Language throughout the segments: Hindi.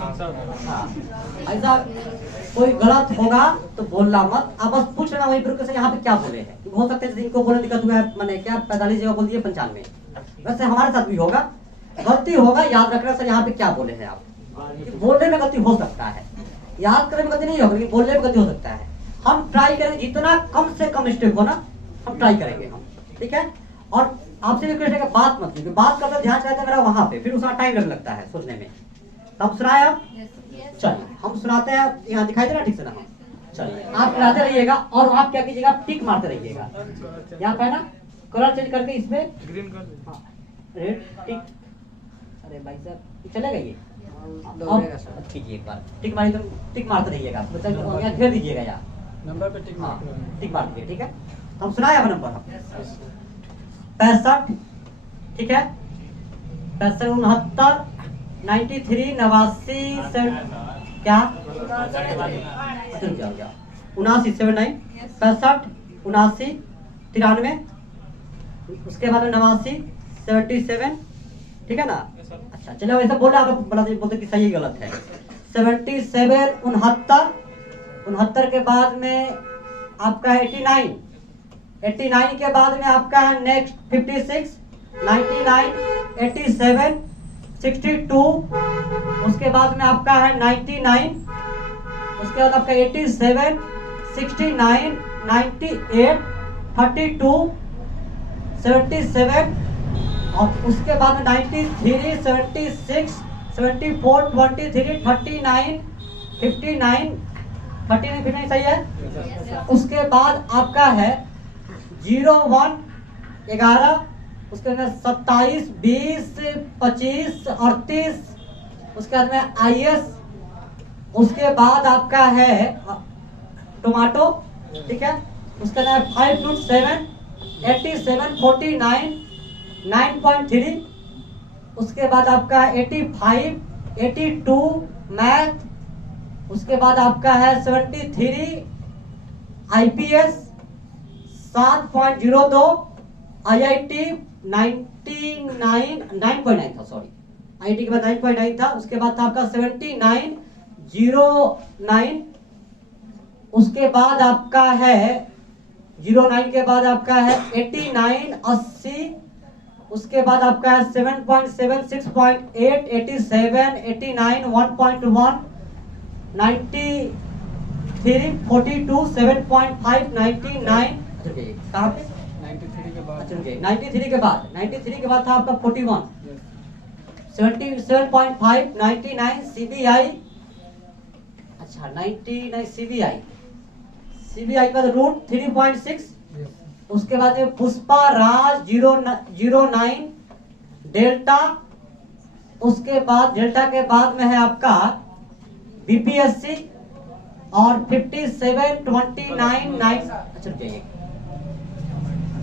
हाँ, ऐसा कोई गलत होगा तो बोलना मत, आप बस पूछ लेना वही बिल्कुल से यहाँ पे क्या बोले हैं। हो सकता है इनको बोलने दिक्कत हुआ है, मैंने क्या 45 जगह बोल दिए 95। वैसे हमारे साथ भी होगा, गलती होगा, याद रखना सर यहाँ पे क्या बोले हैं आप। बोलने में गलती हो सकता है, याद करने में गलती नहीं होगी, लेकिन बोलने में गलती हो सकता है। हम ट्राई करेंगे जितना कम से कम मिस्टेक हो ना, हम ट्राई करेंगे हम, ठीक है। और आपसे रिक्वेस्ट है कि बात मत कीजिए, बात करते ध्यान रहता है मेरा वहां पे, फिर उसका टाइम लगता है सोचने में। हम सुनाए आप, चलिए हम सुनाते हैं, यहाँ दिखाई दे रहा ठीक से ना, हम चलिए आप सुनाते रहिएगा और आप क्या कीजिएगा, टिक मारते रहिएगा। यहाँ पे ना कलर चेंज करके इसमें ग्रीन कर रेड टिक, अरे भाई साहब चलेगा ये, कीजिए एक बार टिक मारिए, तो टिक मारते रहिएगा, बच्चा घेर दीजिएगा यार नंबर पे टिक मार, टिक मार दीजिए, ठीक है। हम सुनाए अब नंबर 65, ठीक है, 65 69 93 89 क्या 79 79 65 79 93, उसके बाद 89 77, ठीक है ना। अच्छा चलो वैसे बोले आप बोलते कि सही गलत है। 77 69 के बाद में आपका 89, 89 के बाद में आपका है नेक्स्ट 56 99 87 62, उसके बाद में आपका है 99, उसके बाद आपका 87 69 98 32 77, और उसके बाद में 93 76 74 23 39 59 39 सही है। उसके बाद आपका है 01 11, उसके बाद 27 20 25 38, उसके बाद में IS, उसके बाद आपका है टोमेटो, ठीक है, उसका नाम 5 7 87 49 9.3, उसके बाद आपका 85 82 मैथ, उसके बाद आपका है 73 IPS 7.02, IIT 9.9 था, सॉरी IIT के बाद 9.9 था, उसके बाद था आपका 79 09, उसके बाद आपका है 09 के बाद आपका है 89 80, उसके बाद आपका है 7.7 6.8 87 89 1.1 93 42 7.5 99, कहाँ पे 93 के बाद 93 के बाद था आपका 41 77.5 99 CBI, अच्छा 99 CBI के बाद रूट 3.6, उसके बाद में पुष्पा राज 09 डेल्टा, उसके बाद डेल्टा के बाद में है आपका BPSC और 57 29 9, अच्छा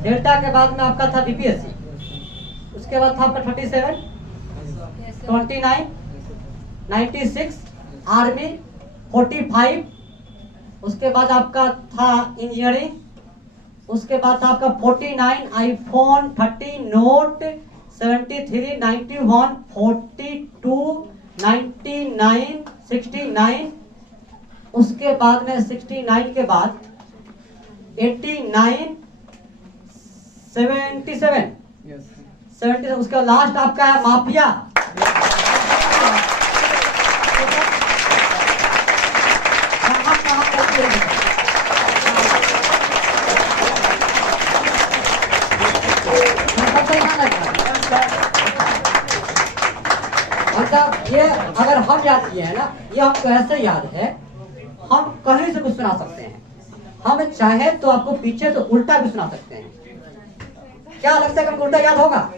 डेल्टा के बाद में आपका था BPSC, उसके बाद था आपका 37 29 96 आर्मी 45, उसके बाद आपका था इंजीनियरिंग, उसके बाद था आपका 49 आईफोन 30 नोट 73 91 42 99 69, उसके बाद में 69 के बाद 89 77 70, उसका लास्ट आपका है माफिया। मतलब ये अगर हम याद किए हैं ना, ये हमको ऐसे याद है, हम कहीं से कुछ सुना सकते हैं, हम चाहे तो आपको पीछे तो उल्टा भी सुना सकते हैं। क्या लगता है कि हमको उल्टा याद होगा?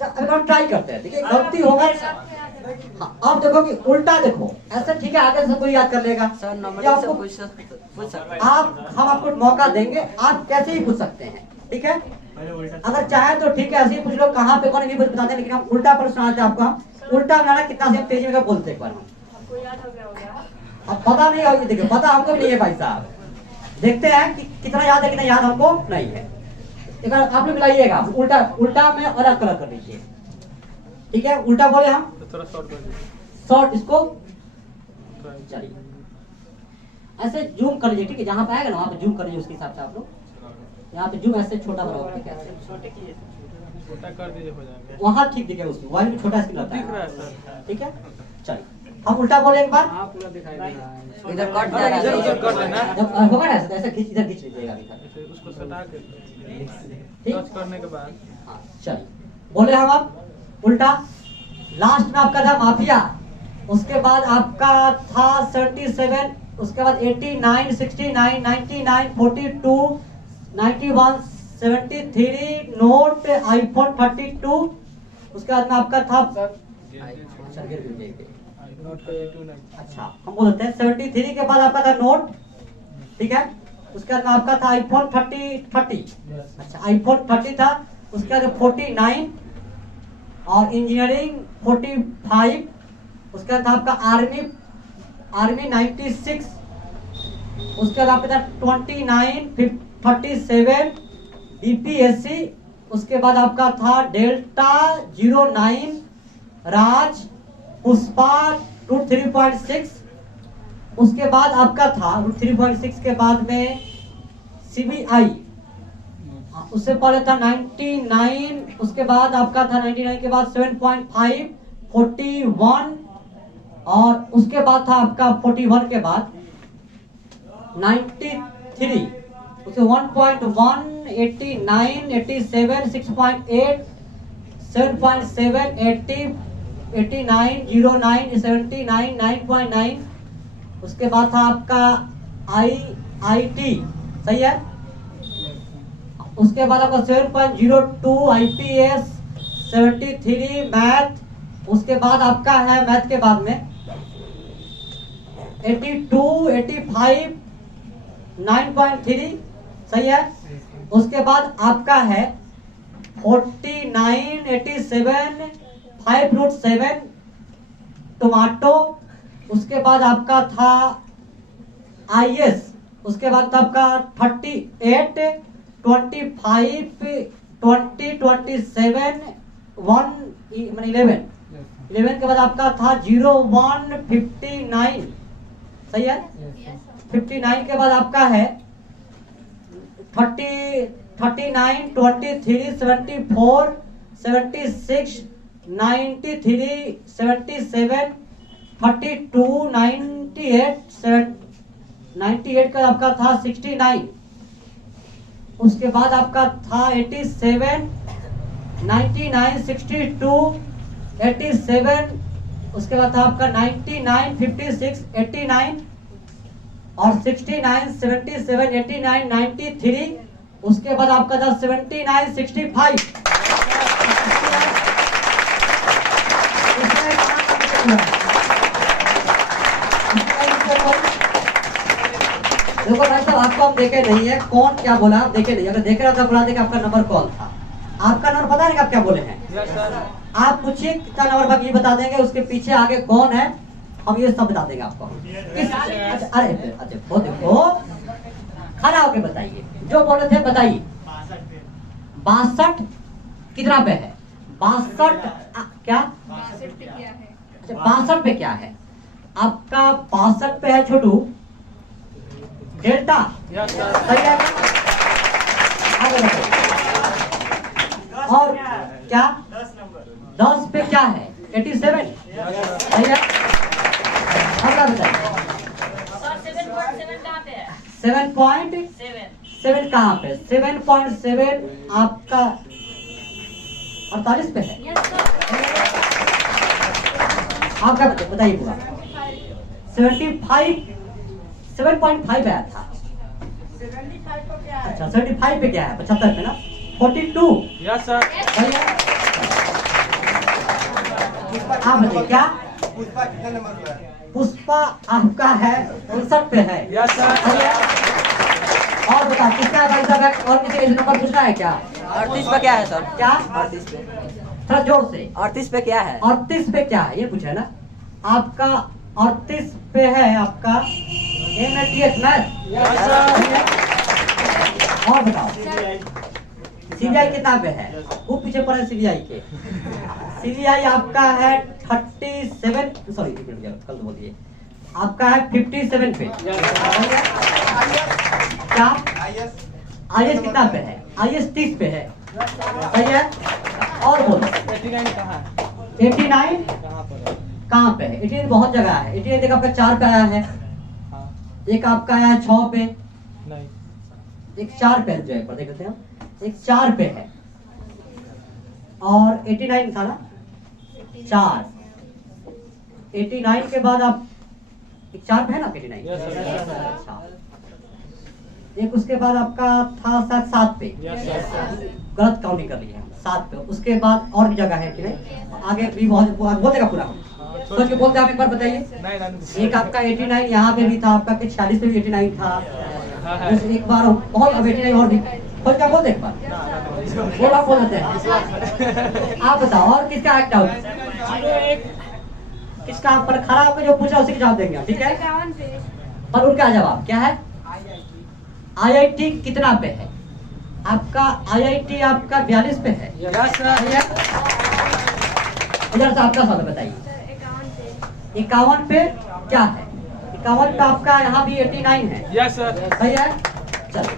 अगर हम ट्राई करते हैं, ठीक है, गलती होगा। हाँ, आप देखो कि उल्टा देखो ऐसा, ठीक है, आगे से कोई याद कर लेगा सर नंबर या से आपको पूछ सकते आप, हम आपको मौका देंगे, आप कैसे ही पूछ सकते हैं, ठीक है। अगर चाहे तो ठीक है ऐसे ही पूछ लो, कहाँ पे कौन भी बता दें, लेकिन हम उल्टा पर सुनाते हैं आपको। हम उल्टा बनाना कितना से तेजी में बोलते एक बार हम, अब पता नहीं होगी, देखिए पता हमको भी नहीं है भाई साहब, देखते हैं कि कितना याद है, कितना याद हमको नहीं है। एक बार आप लोग मिलाइएगा, उल्टा उल्टा में अलग कलर कर लीजिए, ठीक है। उल्टा बोले हम थोड़ा शॉर्ट कर दीजिए। शॉर्ट इसको चलिए ऐसे जूम कर लीजिए, ठीक है, जहाँ पे आएगा ना वहाँ पे जूम कर लीजिए, उसके हिसाब से आप लोग यहाँ पे जूम ऐसे छोटा बनाओ, ठीक है, छोटे की छोटा कर दीजिए हो जाएगा। वहाँ ठीक दिखेगा, उसमें मोबाइल में छोटा स्क्रीन रहता दिख रहा है, है सर। ठीक है। चलिए हम उल्टा बोले एक बार, हाँ पूरा दिखाई दे रहा है। इधर कट जा रहा है, इधर उधर कर देना। जब होगा ना ऐसे खींच, इधर खींच लीजिएगा इधर, ऐसे उसको सटा के ठीक, टच करने के बाद हाँ चलिए बोले हम अब उल्टा। लास्ट में आपका था माफिया, उसके बाद आपका था 77, उसके बाद 89, 69, 99, 42, 91, 73, नोट, आईफोन 32, उसके बाद में आपका था अच्छा, गिर गई। नोट 32 नहीं। अच्छा हम बोलते हैं 73 के बाद आपका था नोट, ठीक है, उसके बाद में आपका था आईफोन 30। अच्छा आईफोन 30 था, उसके बाद 49 और इंजीनियरिंग 45, उसके बाद था आपका आर्मी 96, उसके बाद आपका था 29, 37 बीपीएससी, उसके बाद आपका था डेल्टा 09, राज, पुष्पा 3.6, उसके बाद आपका था 3.6 के बाद में सीबीआई, उससे पहले था 99, उसके बाद आपका था 99 के बाद 7.5, 41 और उसके बाद था आपका 41 के बाद 93, उसके 1.1, 89, 87, 6.8, 7.7, 80, 89, 09, 79, 9.9, उसके बाद था आपका आईआईटी, सही है, उसके बाद आपका 7.02 आईपीएस, 73 मैथ, उसके बाद आपका है मैथ के बाद में 82, 85, 9.3, सही है, उसके बाद आपका है 49, 87, 5.7 टमाटो, उसके बाद आपका था आईएस, उसके बाद था आपका 38, 25, 20, 27, 11 के बाद आपका था 01, 59, सही है, 59 के बाद आपका है 30, 39, 23, 74, 76, 93, 77, 32, 98, 98 का आपका था 69, उसके बाद आपका था 87, 99, 62, 87, उसके बाद था आपका 99, 56, 89 और 69, 77, 89, 93, उसके बाद आपका था 79, 65। देखो भाई साहब, आपको हम देखे नहीं है कौन क्या बोला, आप देखे नहीं, अगर देख रहा था बुला देगा आपका नंबर कौन था, आपका नंबर पता है आप क्या बोले हैं, यस सर। आप पूछिए कितना नंबर बाकी ये बता देंगे, उसके पीछे आगे कौन है हम ये सब बता देंगे आपको। अच्छा, अरे अच्छा वो देखो, खड़ा होके बताइए जो बोले थे, बताइए 62 कितना पे है, 62 क्या, अच्छा 62 पे क्या है आपका, 62 पे है छोटू डेल्टा, यस सर। सही है, आगे बताइए। और क्या 10 पे क्या है 87, सही है, अगला बताइए 7.7 कहाँ पे, 7.7 आपका 48 पे है, आपका बताइए पूरा 75, 7.5 आया था, अच्छा 75 पे क्या है, 75 पे ना, 42, यस सर। सही है, आप बताइए क्या, पुष्पा कितने नंबर पे है? पुष्पा आपका है 59 पे है, यस सर। सही है। और बता कितना है भाई साहब, और किसी नंबर पूछना है क्या, 38 पे क्या है सर? क्या 38 पे, थोड़ा जोर से, 38 पे क्या है? 38 पे क्या है ये पूछा ना आपका, 38 पे है आपका MATS मैथ, यस सर। और बताओ सीबीआई कितना पे है, वो पीछे पड़े सीबीआई के, CGI आपका है 37, सॉरी कल तो बोलिए, आपका है 57 पे। क्या IS कितना पे है? IS 30 पे है, सही है। और बोलो 89 कहाँ है? 89 कहाँ पर है? कहाँ पे है? 89 बहुत जगह है। 89 देखो आपका 4 पे आया है, हाँ एक आपका आया है 6 पे, नहीं एक 4 पे जो है पर देख लेते हैं, एक 4 पे है, और 89 था ना 4, 89 के बाद आप एक 4 पे है ना 89। Yes, sir. अच्छा, एक उसके बाद आपका था शायद 7 पे, यस सर। गलत काउंटिंग कर ली है 7 पे। उसके बाद और भी जगह है कि नहीं, आगे भी बहुत बोलेगा पूरा सोच के बोलते आप एक बार बताइए। नहीं एक आपका 89 यहाँ पे भी था, आपका 46 पे भी 89 था, हाँ बस एक बार बहुत अब 89 और भी खोज क्या बोलते एक बार बोल, आप बोल देते हैं। आप बताओ और किसका एक्ट आउट, किसका आप पर खड़ा होकर जो पूछा उसी के जवाब देंगे, ठीक है। पर उनका जवाब क्या है? IIT कितना पे है? आपका IIT आपका 42 पे है। Yes sir. इधर से आपका सवाल बताइए। 51 पे क्या है? 51 पे आपका यहाँ भी 89 है। Yes sir. सही है, चलो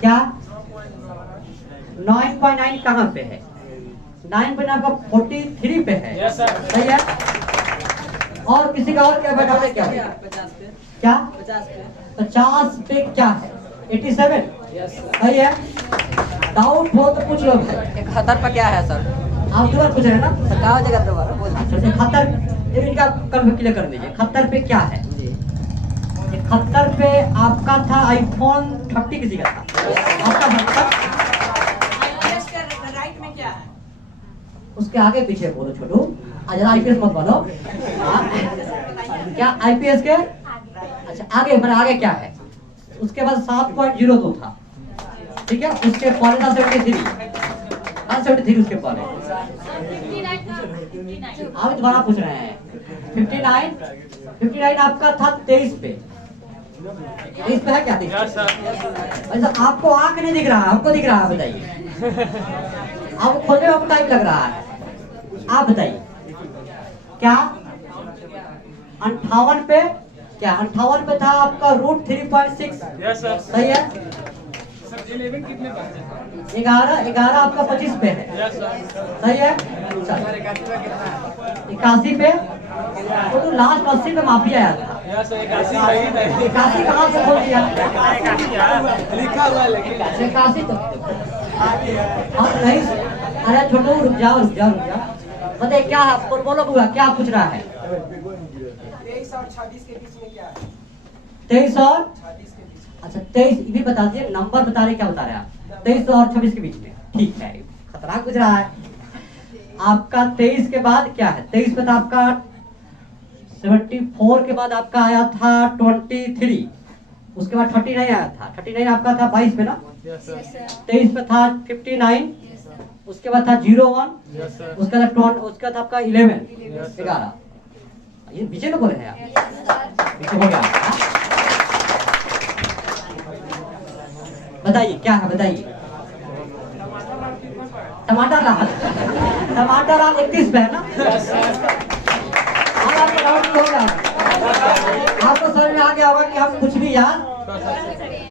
क्या 9.9 कहाँ पे है? 9.9 आपका 43 पे है। Yes sir. सही है। और किसी का और क्या बता दे क्या? 50 पे। क्या 50 पे। 50 पे क्या है? 87। Yes sir. सही है। डाउट हो तो पूछ लो भाई। 71 पे क्या है सर? आप दोबारा पूछ रहे हैं ना? सर कहाँ जगह दोबारा बोल दीजिए। 71 इनका कल क्लियर कर दीजिए। 71 पे क्या है? जी 71 पे आपका था आईफोन 30 किसी का था आपका 72। राइट में क्या है? उसके आगे पीछे बोलो छोटू, जरा IPS मत बनो। क्या IPS के? अच्छा आगे मैंने आगे क्या है? उसके बाद 7.02 था, ठीक है। उसके पहले था 73 उसके पहले। आप दोबारा पूछ रहे हैं 59 आपका था 23 पे। 23 पे है क्या? 23 यस सर। ऐसा आपको आंख नहीं दिख रहा, हमको दिख रहा है, बताइए। आपको खोलने में टाइम लग रहा है, आप बताइए क्या 58 पे क्या? 58 पे था आपका √3.6। Yes sir. सही है। सर 11 कितने पास है? 11 आपका 25 पे है। Yes sir. सही है। 81 पे वो तो लास्ट 80 पे माफी आया था। यस सर 81 सही नहीं। 81 कहाँ से खोल दिया? लिखा हुआ है लेकिन 81 तो आप नहीं। अरे छोटू रुक जाओ बताइए क्या है? बोलो बुआ क्या पूछ रहा है? 23 और 26 के बीच में क्या है? 23 और 26 के बीच अच्छा 23 भी बता दीजिए, नंबर बता रहे क्या बता रहे हैं आप? 23 और 26 के बीच में, ठीक है। खतरनाक पूछ रहा है आपका। 23 के बाद क्या है? 23 पे था आपका 74, के बाद आपका आया था 23, उसके बाद 39 आया था। 39 आपका था 22 पे ना। Yes sir. 23 पे था 59, उसके बाद था 01, यस सर। उसका था 20, उसका था आपका 11 Yes, sir. 11। ये पीछे तो बोले हैं आप, पीछे हो गया। बताइए क्या है? बताइए। टमाटर लाल 31 पे है ना। और आपको डाउट नहीं होगा, आपको समझ में आ गया होगा कि हम कुछ भी याद